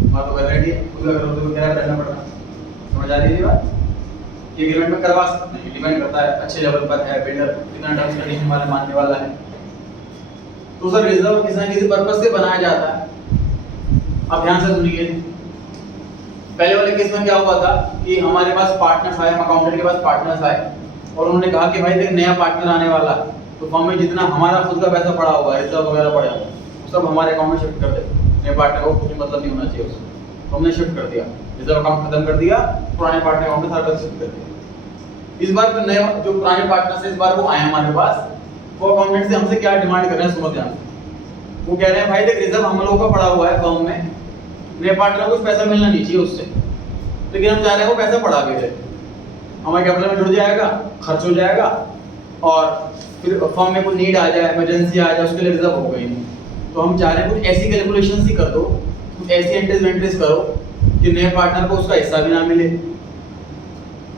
हमारा तो घर रेंट है, खुद अगर तो किराया रहना पड़ रहा है। समझ आ रही है बात? ये एग्रीमेंट में करवा सकते हैं, डिपेंड करता है अच्छे लेवल पर है बिल्डर, कितना टर्म्स कंडीशन हमारे मानने वाला है। तो सर रिजर्व किसी ना किसी पर्पस से बनाया जाता है। अब ध्यान से सुनिए, पहले वाले केस में क्या हुआ था कि हमारे पास पार्टनर्स आए, अकाउंटेंट के पास पार्टनर्स आए और उन्होंने कहा कि भाई देख नया पार्टनर आने वाला है तो फर्म में जितना हमारा खुद का पैसा पड़ा हुआ है, रिजर्व वगैरह पड़ा हुआ है, सब हमारे अकाउंट में शिफ्ट कर दे, नए पार्टनर को कुछ मतलब नहीं होना चाहिए उसमें, तो हमने शिफ्ट कर दिया, रिजर्व अकाउंट खत्म कर दिया, पुराने पार्टनर अकाउंट में सारा पैसा शिफ्ट कर दिया। इस बार जो नए जो पुराने पार्टनर से इस बार वो आए हमारे पास, वो अकाउंटेंट से हमसे क्या डिमांड कर रहे हैं सुनो ध्यान से। वो कह रहे हैं भाई देख रिजर्व हम लोगों का पड़ा हुआ है फर्म में, नए पार्टनर को कुछ पैसा मिलना नहीं चाहिए उससे, लेकिन हम चाह रहे हैं वो पैसा पड़ा भी रहे, हमारे कैपिटल में जुड़ जाएगा, खर्च हो जाएगा और फिर फर्म में कोई नीड आ जाए, इमरजेंसी आ जाए, उसके लिए रिजर्व हो गई। तो हम चाह रहे हैं कुछ ऐसी कैलकुलेशंस ही कर दो, कुछ ऐसी एंट्रीज करो कि नए पार्टनर को उसका हिस्सा भी ना मिले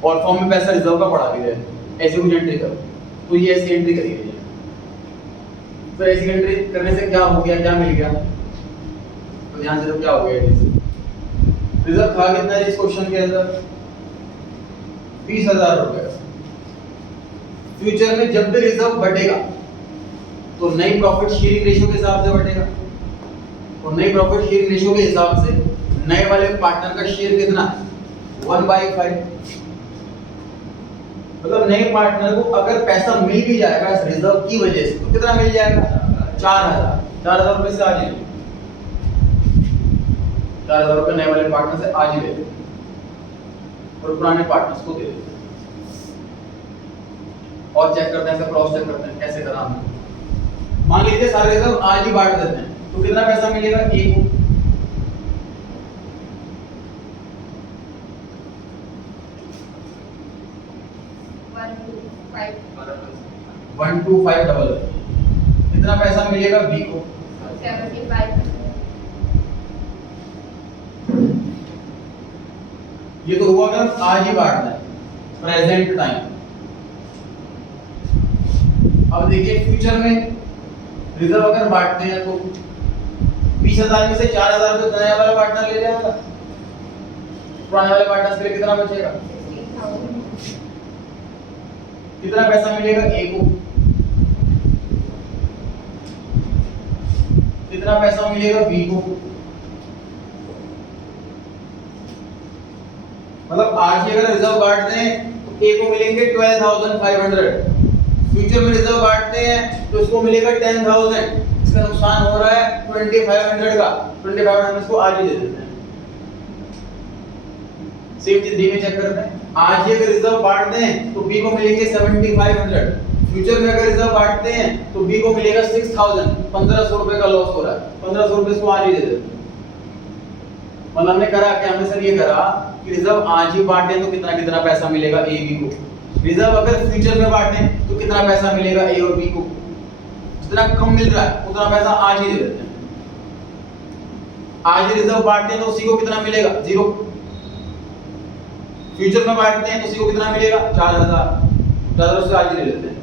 और फर्म में पैसा रिजर्व का पड़ा भी रहे, ऐसी कुछ एंट्री करो। तो ये ऐसी एंट्री करी गई है। तो ऐसी एंट्री करने से क्या हो गया, क्या मिल गया, तो ध्यान से, तो क्या हो गया, रिजर्व था कितना इस क्वेश्चन के अंदर 20,000 रुपए। फ्यूचर में जब भी रिजर्व बढ़ेगा तो नई प्रॉफिट शेयरिंग रेशियो के हिसाब से बढ़ेगा और नई प्रॉफिट शेयरिंग रेशियो के हिसाब से नए वाले पार्टनर का शेयर कितना है 1/5। मतलब नए पार्टनर को अगर पैसा मिल भी जाएगा इस रिजर्व की वजह से तो कितना मिल जाएगा 4,000 रुपए से आज ही 4,000 रुपए नए वाले पार्टनर से आज ही ले और पुराने पार्टनर्स को दे देते और चेक करते हैं, क्रॉस चेक करते हैं कैसे करा हमने। मान लीजिए सारे रिजर्व आज ही बांट देते हैं तो कितना पैसा मिलेगा, एक 125 कितना पैसा मिलेगा बी को 75। ये तो हुआ अगर आज ही बांटना है प्रेजेंट टाइम। अब देखिए फ्यूचर में रिजर्व अगर बांटते हैं तो 20,000 में से 4,000 तो नया वाला पार्टनर ले जाएगा, पुराने वाले पार्टनर के लिए कितना बचेगा, 16,000। कितना पैसा मिलेगा ए को, कितना पैसा मिलेगा बी को। मतलब आज ही अगर रिजर्व बांट दें तो ए को मिलेंगे 12,500, फ्यूचर में रिजर्व बांटते हैं तो इसको मिलेगा 10,000, इसका नुकसान हो रहा है 2,500 का, 2,500 इसको आज ही दे देते हैं। सेम चीज बी में चेक करते हैं, आज ही अगर रिजर्व बांट दें तो बी को मिलेंगे 7,500, फ्यूचर में अगर रिजर्व बांटते हैं तो बी को मिलेगा 6,000, 1,500 रुपए का लॉस हो रहा है, 1,500 रुपए इसको आज ही दे देते हैं। मतलब हमने करा क्या, हमने सर ये करा कि रिजर्व आज ही बांटे तो कितना कितना पैसा मिलेगा ए बी को, रिजर्व अगर फ्यूचर में बांटे तो कितना पैसा मिलेगा ए और बी को, जितना कम मिल रहा है उतना पैसा आज ही दे देते हैं। आज ही रिजर्व बांटते हैं तो सी को कितना मिलेगा 0, फ्यूचर में बांटते हैं तो सी को कितना मिलेगा 4,000 से आज ही ले लेते हैं।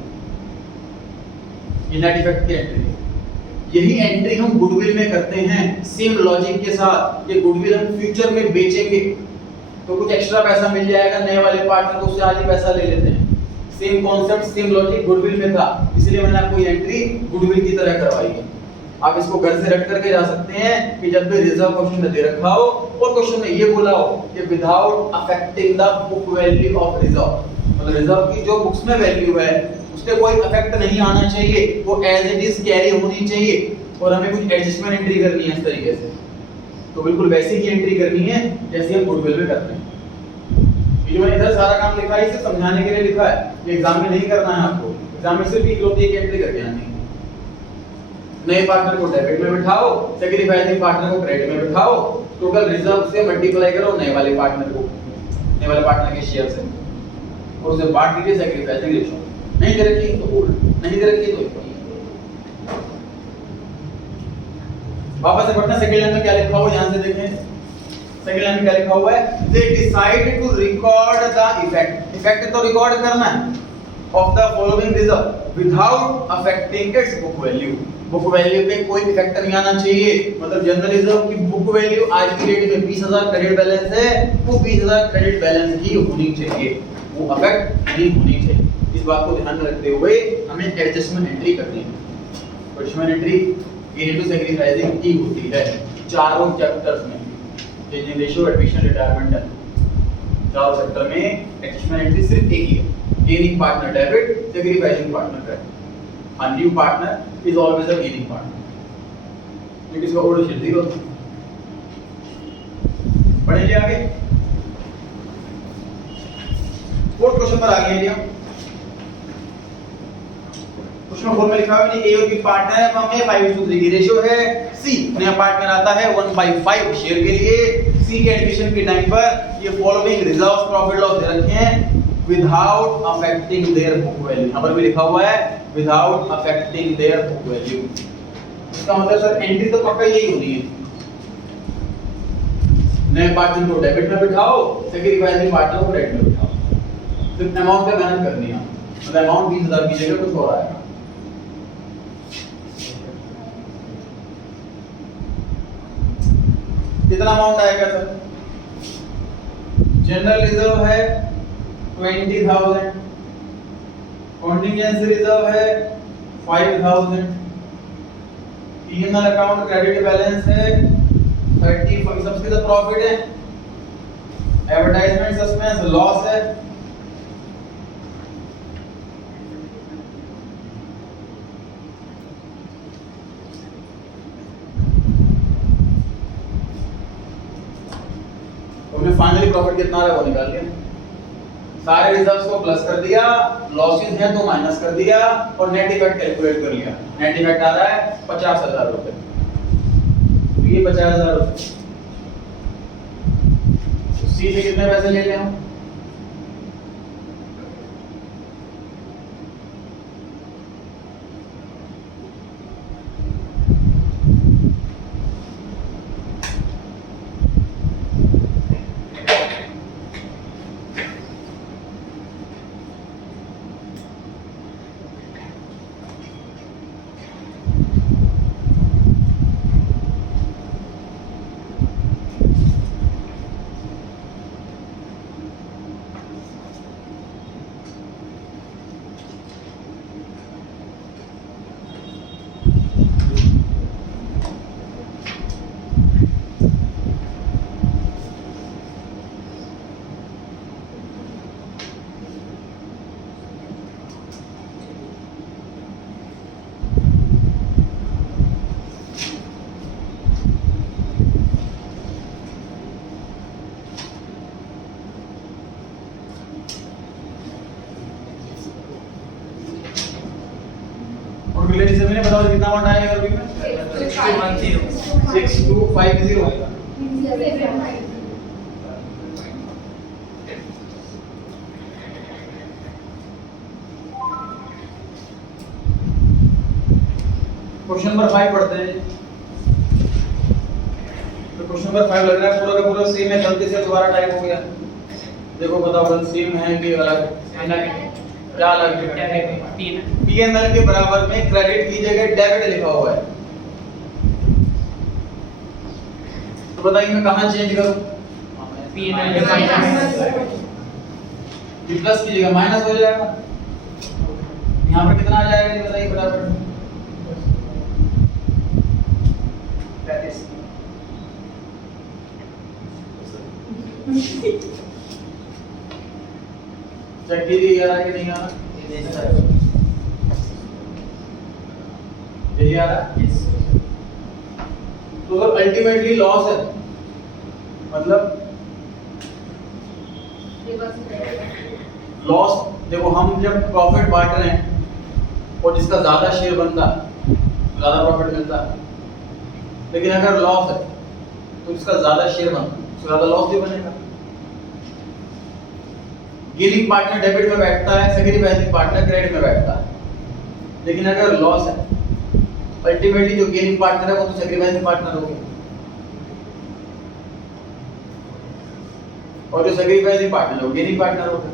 ये नेट इफेक्ट की एंट्री, यही एंट्री हम गुडविल में करते हैं सेम लॉजिक के साथ। ये गुडविल हम फ्यूचर में बेचेंगे तो कुछ एक्स्ट्रा पैसा मिल जाएगा नए वाले पार्टनर को, उससे आज ही पैसा ले लेते हैं। Same concept same logic goodwill में था, इसलिए मैंने आपको ये एंट्री गुडविल की तरह करवाई है। आप इसको घर से रट करके जा सकते हैं कि जब भी रिजर्व क्वेश्चन में दे रखा हो और क्वेश्चन में ये बोला हो कि without affecting the book value of reserve, मतलब रिजर्व की जो बुक्स में वैल्यू है उससे कोई इफेक्ट नहीं आना चाहिए, वो एज इट इज कैरी होनी चाहिए और हमें कुछ एडजस्टमेंट एंट्री करनी है इस तरीके से। तो बिल्कुल वैसी ही एंट्री करनी है जैसे हम गुडविल में करते हैं। ये जो मैंने इधर सारा काम लिखा है इसे समझाने के लिए लिखा है, ये एग्जाम में नहीं करना है आपको, एग्जाम में सिर्फ इकलौती एक एंट्री करके आनी है। नए पार्टनर को डेबिट में बिठाओ, सैक्रिफाइसिंग पार्टनर को क्रेडिट में बिठाओ, टोटल रिजर्व से मल्टीप्लाई करो नए वाले पार्टनर को, नए वाले पार्टनर के शेयर से, और उसे बांट दीजिए सैक्रिफाइसिंग रेशियो। नहीं दे रखी तो उल्ट, नहीं दे रखी तो वापस से पढ़ना। सेकंड लाइन में क्या लिखा हुआ है ध्यान से देखें, सेकंड लाइन में क्या लिखा हुआ है, they decide to record the effect, effect तो रिकॉर्ड करना है of the following reserve without affecting its book value, book value पे कोई इफेक्ट नहीं आना चाहिए। मतलब जनरल रिजर्व की बुक वैल्यू आज की डेट में 20,000 क्रेडिट बैलेंस है, वो 20,000 क्रेडिट बैलेंस ही होनी चाहिए, वो अफेक्ट नहीं होनी चाहिए। इस बात को ध्यान में रखते हुए हमें एडजस्टमेंट एंट्री करनी है। Adjustment entry in to sacrificing की होती है चारों चैप्टर्स में, चेंजिंग रेशियो, एडमिशन, रिटायरमेंट, चारों चैप्टर में एडजस्टमेंट एंट्री सिर्फ एक ही है, gaining partner debit, sacrificing partner credit. A new partner is always a gaining partner, क्योंकि इसका ओल्ड शेयर 0 था। पढ़ेंगे आगे, फोर्थ क्वेश्चन पर आ गए हैं। क्वेश्चन 4 में लिखा है कि ए और बी पार्टनर है, फर्म में 5:3 की रेशियो है। सी नया पार्टनर आता है 1/5 शेयर के लिए। सी के एडमिशन के टाइम पर ये फॉलोइंग रिजर्व प्रॉफिट लॉस दे रखे हैं without affecting their book value, यहाँ पर भी लिखा हुआ है without affecting their book value. इसका मतलब सर एंट्री तो पक्का यही होनी है, नए पार्टनर को डेबिट में बिठाओ, सैक्रिफाइसिंग पार्टनर को क्रेडिट में बिठाओ, सिर्फ अमाउंट पे मेहनत करनी है। मतलब अमाउंट 20,000 की जगह कुछ और आएगा। कितना अमाउंट आएगा सर, जनरल रिजर्व है 20,000, कॉन्टिजेंसी रिजर्व है 5,000, P&L अकाउंट क्रेडिट बैलेंस है 35, सबसे ज्यादा प्रॉफिट है, एडवर्टाइजमेंट सस्पेंस लॉस है, हमने फाइनली प्रॉफिट कितना आ रहा है वो निकाल लिया, सारे रिजर्व्स को प्लस कर दिया, लॉसेस हैं तो माइनस कर दिया और नेट इफेक्ट कैलकुलेट कर लिया। नेट इफेक्ट आ रहा है 50,000 रुपए, तो ये 50,000 रुपए। सी से कितने पैसे ले लें हम, से कितना अमाउंट आएगा अरबी में? 6250 आएगा। क्वेश्चन नंबर 5 पढ़ते हैं। तो क्वेश्चन नंबर 5 लग रहा है पूरा का पूरा सेम है, गलती से दोबारा टाइप हो गया। देखो बताओ सेम है कि अलग? क्या अलग है? पीएनएल के बराबर में क्रेडिट की जगह डेबिट लिखा हुआ है, तो बताइए मैं कहां चेंज करूं? पीएनएल के प्लस की जगह माइनस हो जाएगा। यहां पर कितना आ जाएगा ये बताइए बराबर? चेक कीजिए आ रहा है कि नहीं आ रहा? यही आ रहा है। तो अगर अल्टीमेटली लॉस है मतलब लॉस, देखो हम जब प्रॉफिट बांट रहे हैं और जिसका ज्यादा शेयर बनता ज्यादा प्रॉफिट मिलता है, लेकिन अगर लॉस है तो जिसका ज्यादा शेयर बनता उसका ज्यादा लॉस भी बनेगा। गेनिंग पार्टनर डेबिट में बैठता है, सैक्रिफाइसिंग पार्टनर क्रेडिट में बैठता है। लेकिन अगर लॉस है अल्टीमेटली जो गेनिंग पार्टनर है वो तो सैक्रिफाइसिंग पार्टनर हो गया, और जो सैक्रिफाइसिंग पार्टनर है वो गेनिंग पार्टनर हो गया।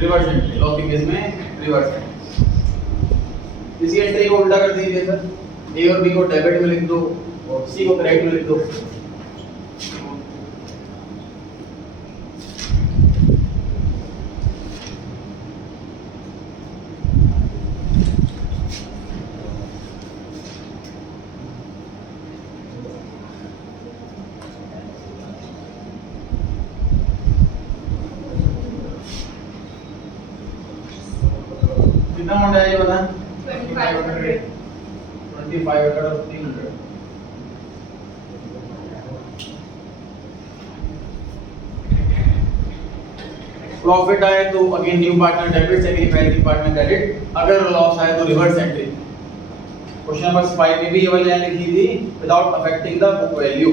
रिवर्स एंट्री लॉस के केस में रिवर्स एंट्री। इसी एंट्री को उल्टा कर दीजिए सर, ए और बी को डेबिट में लिख दो और सी को क्रेडिट में लिख दो। कितना अमाउंट है ये बता? 2500 और 300। प्रॉफिट आए तो again new partner debit, sacrificing partner credit. अगर लॉस आए तो रिवर्स एंट्री। क्वेश्चन नंबर 5 में भी ये वाली लाइन लिखी थी without affecting the book value.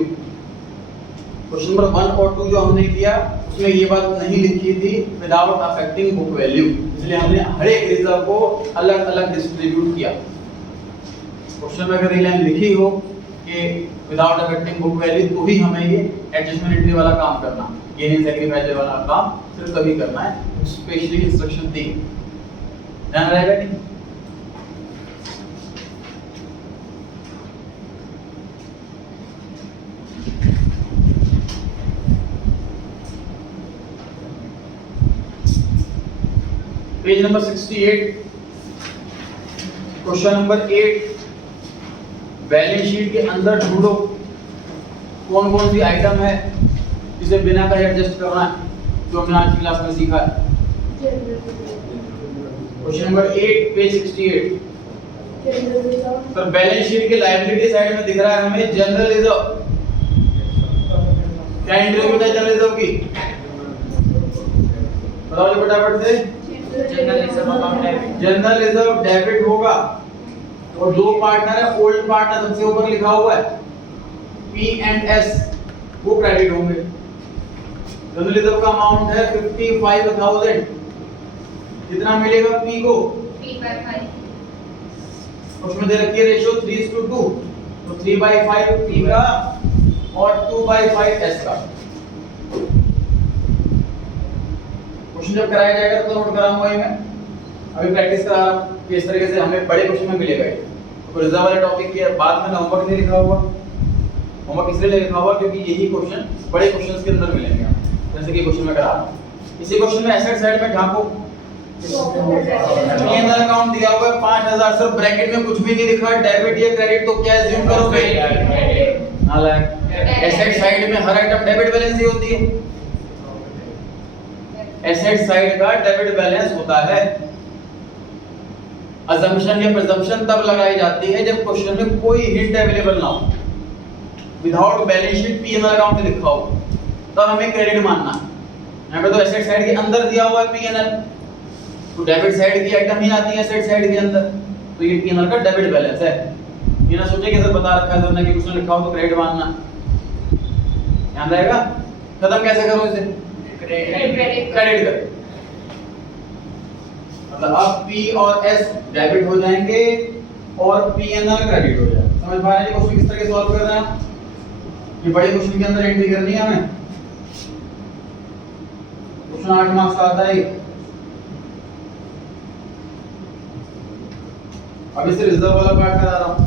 Question number 1 और 2 जो हमने किया उसमें ये बात नहीं लिखी थी विदाउट अफेक्टिंग बुक वैल्यू, इसलिए हमने हर एक रिजर्व को अलग अलग डिस्ट्रीब्यूट किया। क्वेश्चन में अगर ये लाइन लिखी हो कि विदाउट अफेक्टिंग बुक वैल्यू तो ही हमें ये एडजस्टमेंट एंट्री वाला काम करना, गेनिंग सैक्रिफाइस वाला काम सिर्फ तभी करना है, स्पेशली इंस्ट्रक्शन दी ध्यान रहेगा नहीं। Page number 68 question number 8 balance sheet के अंदर ढूंढो कौन कौन सी आइटम है जिसे बिना कहे एडजस्ट करना है, जो हमने आज की क्लास में सीखा है। क्वेश्चन नंबर 8 पेज 68 तो बैलेंस शीट के लायबिलिटी साइड में दिख रहा है हमें जनरल रिजर्व। क्या एंट्री होता है जनरल रिजर्व की? बताओ जी फटाफट से। जनरल रिजर्व डेबिट होगा और दो पार्टनर है, ओल्ड पार्टनर सबसे ऊपर लिखा हुआ है पी एंड एस, वो क्रेडिट होंगे। जनरल रिजर्व का अमाउंट है 55,000। कितना मिलेगा पी को? P/5। उसमें दे रखी है रेशियो 3:2, तो 3/5 पी का और 2/5 एस का। क्वेश्चन जब कराया जाएगा तो नोट कराऊंगा ही मैं, अभी प्रैक्टिस करा रहा हूं कि इस तरीके से हमें बड़े क्वेश्चन में मिलेगा ये। तो रिजर्व वाले टॉपिक के बाद में होमवर्क नहीं लिखा हुआ, होमवर्क इसलिए लिखा हुआ क्योंकि यही क्वेश्चन बड़े क्वेश्चंस के अंदर मिलेंगे, जैसे कि क्वेश्चन में करा रहा हूं। इसी क्वेश्चन में एसेट साइड में झांको, पी&एल अकाउंट दिया हुआ है 5000, सर ब्रैकेट में कुछ भी नहीं लिखा है डेबिट या क्रेडिट, तो क्या अज्यूम करोगे? हालांकि एसेट साइड में हर आइटम डेबिट बैलेंस ही होती है, एसेट साइड का डेबिट बैलेंस होता है। अजम्पशन या प्रिजम्पशन तब लगाई जाती है जब क्वेश्चन में कोई हिंट अवेलेबल ना हो, without balance sheet P&L account लिखा हो, तब हमें क्रेडिट मानना है। यहाँ पे तो एसेट साइड के अंदर दिया हुआ है पी&एल, तो डेबिट साइड की आइटम ही आती है एसेट साइड के अंदर, तो ये P&L का डेबिट बैलेंस है। ये ना सोचे कि सर बता रखा है सर ने कि कुछ लिखा हो तो क्रेडिट मानना, ध्यान रहेगा। खत्म कैसे करो इसे? क्रेडिट कर, मतलब अब P और S डेबिट हो जाएंगे और P&L क्रेडिट हो जाएगा। समझ पा रहे हैं क्वेश्चन किस तरह के सॉल्व कर रहे हैं? ये बड़े क्वेश्चन के अंदर एंट्री करनी है हमें। क्वेश्चन 8 मार्क्स का आता है। अब इसे रिजर्व वाला पार्ट करा रहा हूं।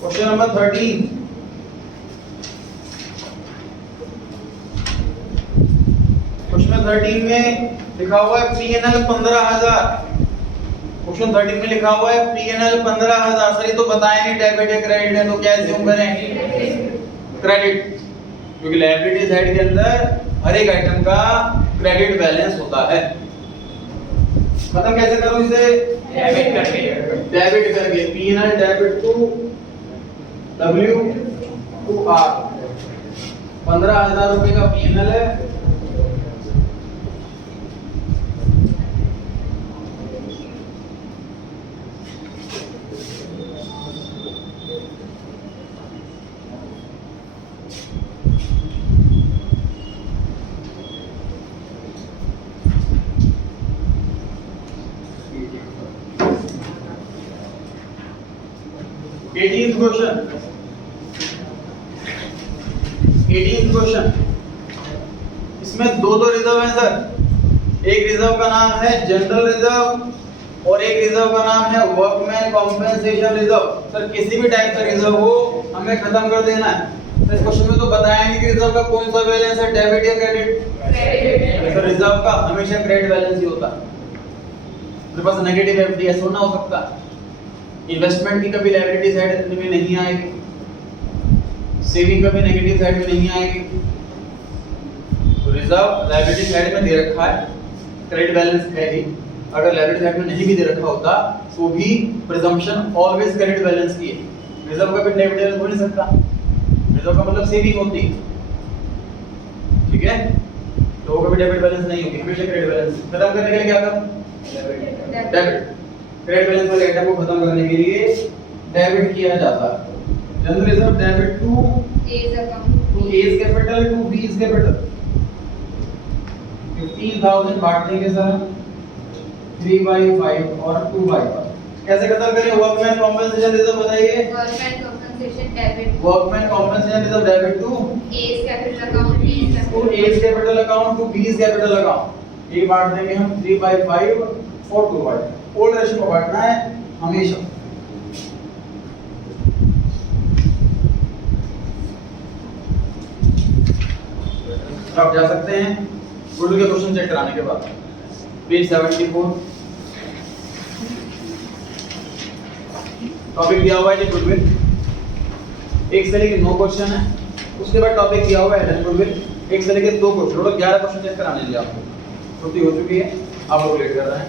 क्वेश्चन नंबर 13, क्वेश्चन 13 में लिखा हुआ है P&L 15,000। क्वेश्चन 13 में लिखा हुआ है P&L 15,000। सर ये तो बताया नहीं डेबिट है क्रेडिट है, तो क्या अज्यूम करें? क्रेडिट, क्योंकि लायबिलिटी साइड के अंदर हर एक आइटम का क्रेडिट बैलेंस होता है। खत्म कैसे करो इसे? डेबिट करके P&L debit to W to R। 15,000 रुपए का P&L है, क्वेश्चन। इसमें दो रिजर्व हैं सर। एक रिजर्व का नाम है जनरल रिजर्व और एक रिजर्व का नाम है वर्कमैन कॉम्पेंसेशन रिजर्व। सर किसी भी टाइप का रिजर्व हो हमें खत्म कर देना है। तो इस क्वेश्चन में तो बताया नहीं कि रिजर्व का कौन सा बैलेंस है, डेबिट या क्रेडिट। सर रिजर्व का हमेशा क्रेडिट बैलेंस ही होता है। मेरे पास नेगेटिव एफडीएस होना हो सकता है। इन्वेस्टमेंट की कभी लायबिलिटी साइड में नहीं आएगी, सेविंग कभी नेगेटिव साइड में नहीं आएगी। तो रिजर्व लायबिलिटी साइड में दे रखा है, क्रेडिट बैलेंस है ही। अगर लायबिलिटी साइड में नहीं भी दे रखा होता तो भी प्रिजम्पशन ऑलवेज क्रेडिट बैलेंस की है। रिजर्व का भी डेबिट बैलेंस हो नहीं सकता। रिजर्व का मतलब सेविंग होती है, ठीक है, तो वो कभी डेबिट बैलेंस नहीं होगी, हमेशा क्रेडिट बैलेंस। खत्म करने के लिए क्या करूं? डेबिट। क्रेडिट बैलेंस वाले आइटम को खत्म करने के लिए डेबिट किया जाता है। General reserve debit to A is capital to B is capital. 15,000 बांट देंगे सर 3/5 और 2/5। कैसे खत्म करें? वर्कमैन कॉम्पेंसेशन रिजर्व बताइए। Workman compensation debit, workman compensation reserve debit to A's capital account, A's capital account to B's capital account. ये बांट देंगे हम 3/5 और 2/5। ओल्ड रेशियो को बांटना है हमेशा। आप जा सकते हैं गुडविल के क्वेश्चन चेक कराने के बाद। पेज 74 टॉपिक दिया हुआ है जी गुडविल। 1 से लेकर 9 क्वेश्चन है। उसके बाद टॉपिक दिया हुआ है हिडन गुडविल। 1 से लेकर 2 क्वेश्चन, टोटल 11 क्वेश्चन चेक कराने दिया आपको। छुट्टी हो चुकी है, आप लोग लेट कर रहे हैं।